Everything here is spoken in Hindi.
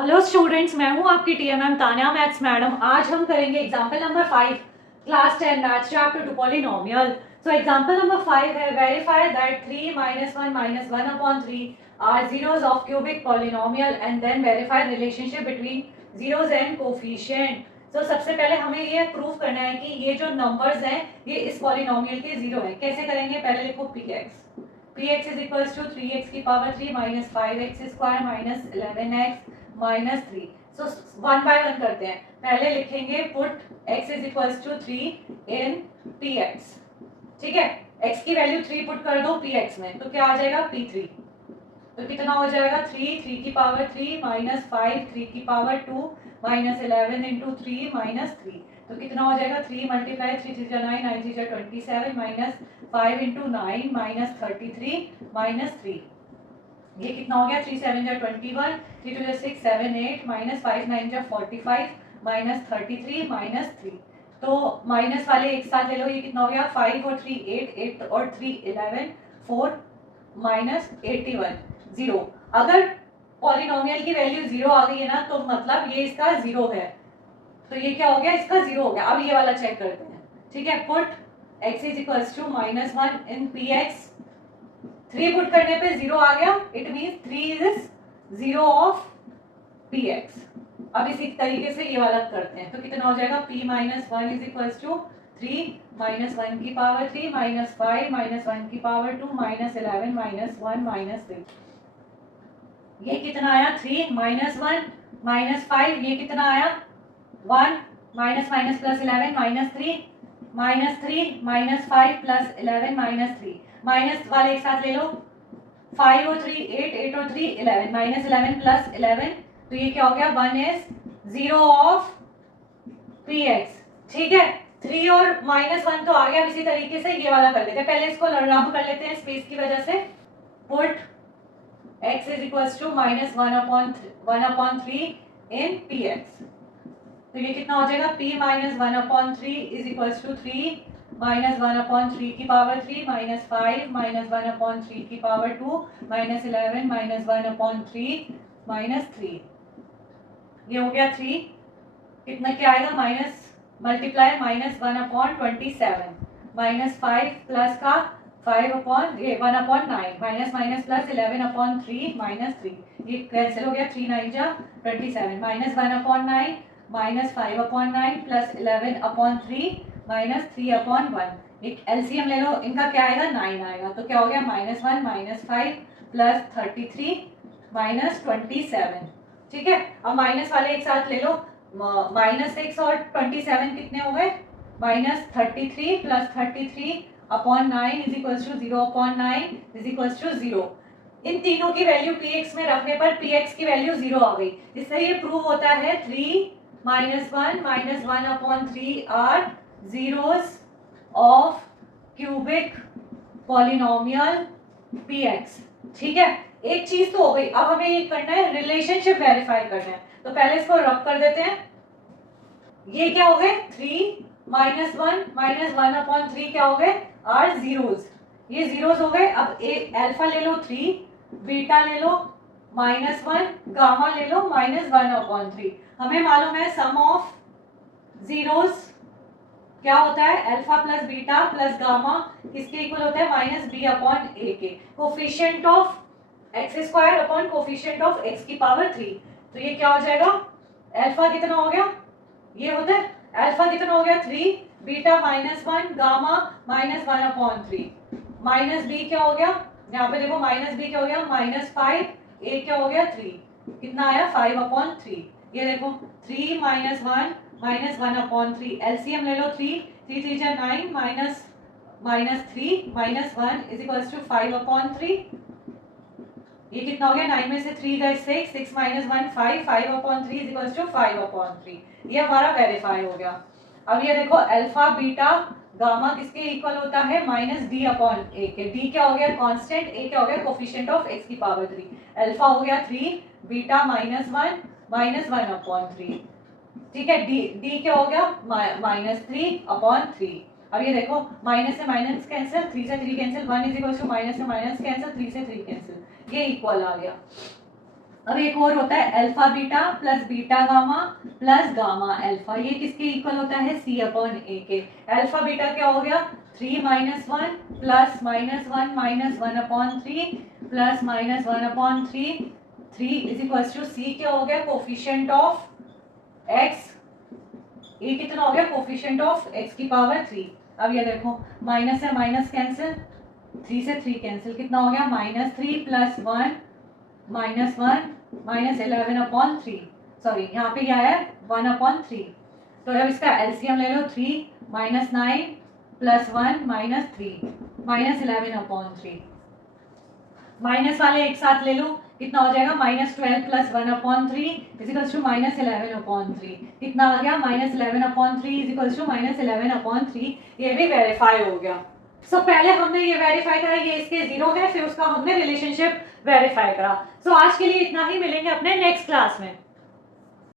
हेलो स्टूडेंट्स, मैं हूं आपकी टीएमएम तान्या मैथ्स मैडम। आज हम करेंगे example number 5 class 10 maths chapter 2 polynomial. So example number 5 है verify that 3 - 1 - 1 upon 3 are zeros of cubic polynomial and then verify relationship between zeros and coefficient। तो सबसे पहले हमें ये प्रूव करना है कि ये जो नंबर्स हैं ये इस पॉलिनोमियल के जीरो है। कैसे करेंगे? पहले लिखो px is equals to 3x की power 3 minus 5x square minus 11x minus 3। So one by one करते हैं। पहले लिखेंगे put x is equals to 3 in px। ठीक है, x की वैल्यू 3 पुट कर दो px में, तो क्या आ जाएगा p3। तो कितना हो जाएगा 3 की पावर 3 माइनस 5 3 की पावर 2 माइनस 11 इंटू 3 माइनस 3। तो कितना हो जाएगा 3 multiply 3 3 9 9 3 27 minus 5 into 9 minus 33 minus 3। ये कितना हो गया 3 7 जा 21 3 2 6 7 8 माइनस 5 9 जा 45 माइनस 33 माइनस 3। तो माइनस वाले एक साथ ले लो, ये कितना हो गया 5 और 3 8 8 और 3 11 4 माइनस 81 0। अगर पॉलिनोमियल की वैल्यू 0 आ गई है ना, तो मतलब ये इसका 0 है। तो ये क्या हो गया, इसका 0 हो गया। अब ये वाला चेक करते हैं। ठीक है, put x is equals to -1 in px। 3 put करने पे 0 आ गया, it means 3 is 0 of px। अब इसी तरीके से ये वाला करते हैं, तो कितना हो जाएगा p - 1 इज इक्वल्स टू 3 - 1 की पावर 3 माइनस 5 - 1 की पावर 2 माइनस 11 माइनस 1 माइनस 3। ये कितना आया 3 - 1 माइनस 5, ये कितना आया 1 minus minus plus 11 minus 3 minus 5 plus 11 minus 3। Minus वाले एक साथ ले लो, 5 और 3 8 8 और 3 11 माइनस 11 प्लस 11। तो ये क्या हो गया 1 इज 0 ऑफ px। ठीक है, 3 और -1 तो आ गया। इसी तरीके से ये वाला कर लेते हैं। पहले इसको रब कर लेते हैं स्पेस की वजह से। Put x is equals to -1 upon 3 in px। तो ये कितना हो जाएगा p - 1 upon 3 is equals to 3 - 1 upon 3 की पावर 3 माइनस 5 - 1 upon 3 की पावर 2 माइनस 11 - 1 upon 3 माइनस 3। ये हो गया 3। कितना क्या आएगा minus multiply -1 upon 27 minus 5 plus का 5 upon ये 1 upon 9 minus minus plus 11 upon 3 minus 3। ये कैंसिल हो गया 3 9 जा 27 minus 1 upon 9 minus 5 upon 9 plus 11 upon 3 minus 3 upon 1। एक एलसीएम ले लो, इनका क्या आएगा 9 आएगा। तो क्या हो गया -1 माइनस 5 प्लस 33 माइनस 27। ठीक है, अब माइनस वाले एक साथ ले लो, -6 और 27 कितने हो गए -33 plus 33 upon 9 is equals to 0 upon 9 is equals to 0। इन तीनों की वैल्यू px में रखने पर px की वैल्यू 0 आ गई। इससे ये प्रूव होता है 3 - 1 upon 3 are zeros of cubic polynomial px। ठीक है, एक चीज तो हो गई। अब हमें ये करना है रिलेशनशिप वेरीफाई करना है। तो पहले इसको रब कर देते हैं। ये क्या हो गए 3 - 1 अपॉन 3 क्या हो गए आर जीरोस। ये जीरोस हो गए। अब अल्फा ले लो 3, बीटा ले लो -1, गामा ले लो -1 अपॉन 3। हमें मालूम है सम ऑफ जीरोस क्या होता है alpha plus beta plus gamma किसके इक्वल होता है -b अपॉन a के। Coefficient of x square upon coefficient of x की पावर 3। तो ये क्या हो जाएगा अल्फा कितना हो गया, ये होता है अल्फा कितना हो गया 3, beta -1, gamma -1 upon 3 minus B क्या हो गया, यहाँ पे देखो -b क्या हो गया -5, a क्या हो गया 3, कितना आया 5 अपॉन 3। ये देखो 3 - 1 अपॉन 3 एलसीएम ले लो 3 3 3 जा 9 minus 3 -1 is equals to 5 upon 3। ये कितना हो गया 9 में से 3 गए 6 6 -1 5 5 upon 3 is equals to 5 upon 3। ये हमारा वेरीफाई हो गया। अब ये देखो अल्फा बीटा गामा किसके इक्वल होता है -d अपॉन a के। d क्या हो गया कांस्टेंट, a क्या हो गया कोफिशिएंट ऑफ x की पावर 3। अल्फा हो गया 3, बीटा -1 अपॉन 3। ठीक है, d क्या हो गया -3 अपॉन 3। अब ये देखो माइनस से माइनस कैंसिल, 3 से 3 cancel, 1 is equal to minus से माइनस कैंसिल, 3 से 3 कैंसिल, ये इक्वल आ गया। अब एक और होता है alpha beta plus beta gamma plus gamma alpha, ये किसके इक्वल होता है, सी अपॉन ए के। अल्फा बीटा क्या हो गया, 3 minus one plus -1 -1 upon 3 plus -1 upon 3 is equal to C क्या हो गया, कोफिशिएंट ऑफ एक्स, ये कितना हो गया, कोफिशिएंट ऑफ एक्स की पावर 3। अब ये देखो माइनस है माइनस कैंसिल, 3 से 3 कैंसिल, कितना हो गया -3 प्लस 1 -1 -11 अपॉन 3, सॉरी यहाँ पे क्या है 1 अपॉन 3। तो अब इसका एलसीएम ले लो, 3 -9 प्लस 1 -3 -11 अपॉन 3। माइनस वाले एक साथ ले लो, कितना हो जाएगा -12 plus 1 upon 3 is equals to -11 upon 3, कितना आ गया -11 अपॉन 3 इजिकल्स टू -11 अपॉन 3। ये भी वेरीफाई हो गया। सो पहले हमने ये वेरीफाई करा ये इसके 0 है, फिर उसका हमने रिलेशनशिप वेरीफाई करा। सो आज के लिए इतना ही, मिलेंगे अपने नेक्स्ट क्लास में।